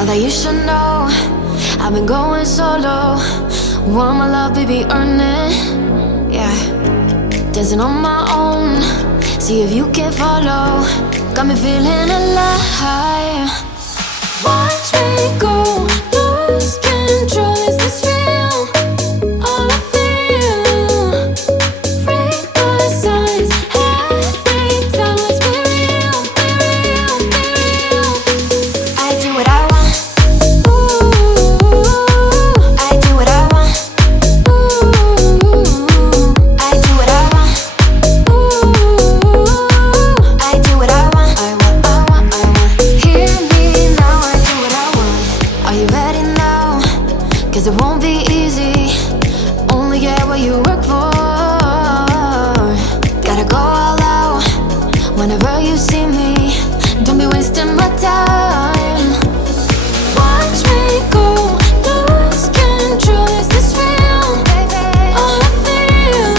Thought that you should know I've been going solo. Want my love, baby, earn it. Yeah, dancing on my own. See if you can follow. Got me feeling alive. Watch me go, lose control. Is this real? All I feel. Break the signs. Every time, let's be real, be real, be real. I do what I want. Ooh, I do what I want. Ooh, I do what I want. Ooh, I do what I want. I want, I want, I want. Hear me now, I do what I want. Are you ready now? 'Cause it won't be easy. Only get what you work for. Gotta go all out whenever you see me. Don't be wasting my time. Watch me go, lose control. Is this real? All I feel.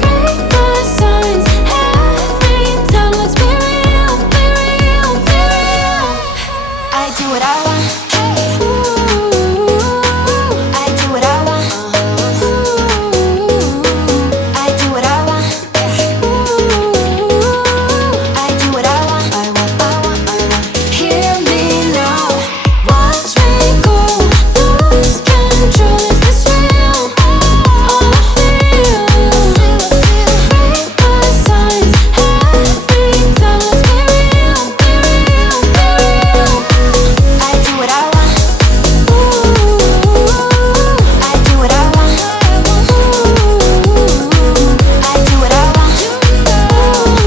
Break the signs. Every time, let's be real, be real, be real. I do what I want. Ooh, I do what I want. Ooh, I do what I want. Ooh, I do what I want. I want, I want, I want. Hear me now. Watch me go, lose control. Is this real? All I feel. Break the signs. Every time, let's be real, be real, be real. I do what I want. Ooh, I do what I want. Ooh, I do what I want. Ooh,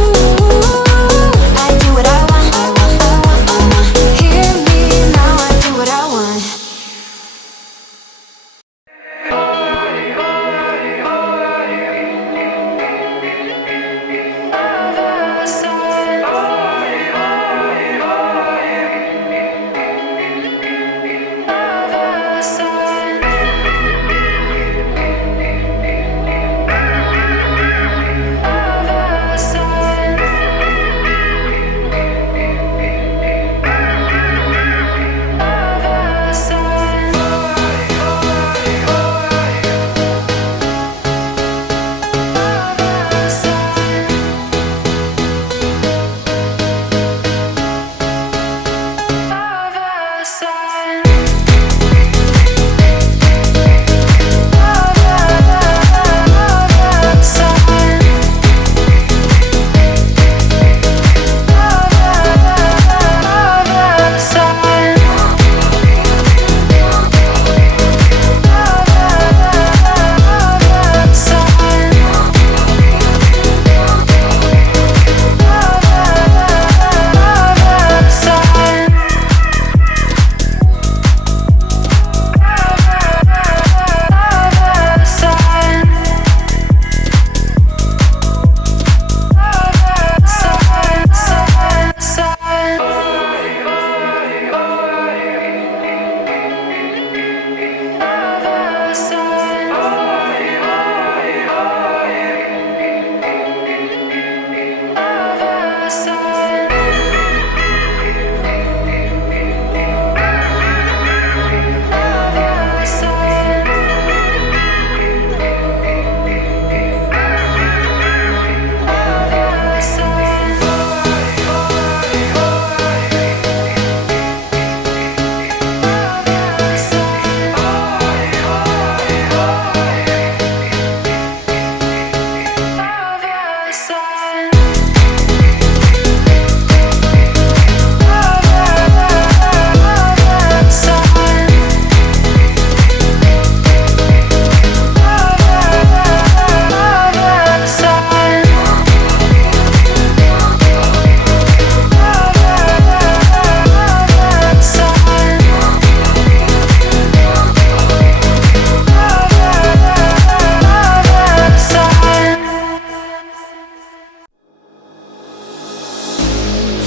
I do what I want. I want, I want, I want. Hear me now, I do what I want.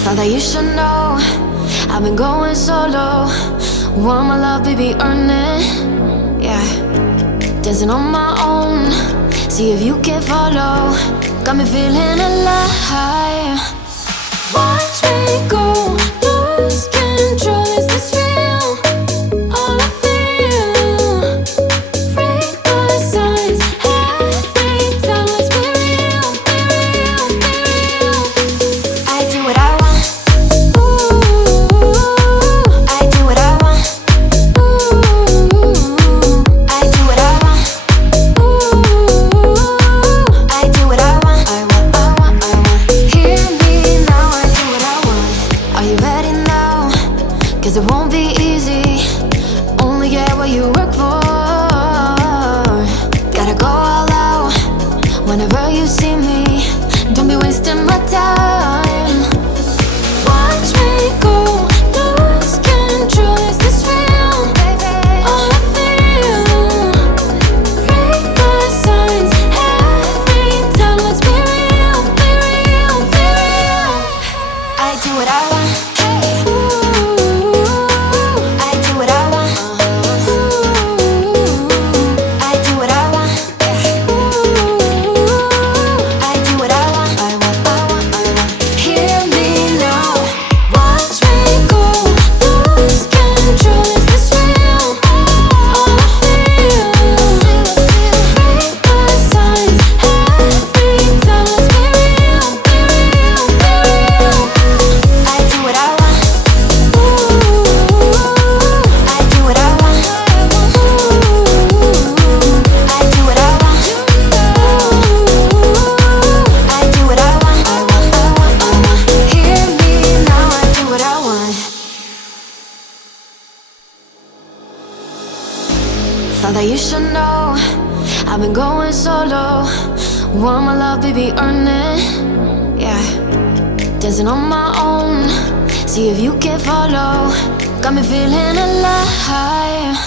Thought that you should know I've been going solo. Want my love, baby, earn it. Yeah, dancing on my own. See if you can follow. Got me feeling alive. Watch me go, lose control. Is this 'cause it won't be easy. Only get what you work for. Gotta go all out whenever you see me. Don't be wasting my time. Watch me go, lose control. Is this real? All I feel. Read the signs every time. Let's be real, be real, be real. I do what I want. I do what I want. I do what I want. I do what I want. I want, I want, I want. Hear me now. Watch me go, lose control. Is this real? All I feel. Read the signs every time. Let's be real, be real, be real. I do what I want. I do what I want. I do what I want. I do what I want. I want, I want, I want. Hear me now. I do what I want. Thought that you should know I've been going solo. Want my love, baby, earn it. Yeah, dancing on my own. See if you can follow. Got me feeling alive.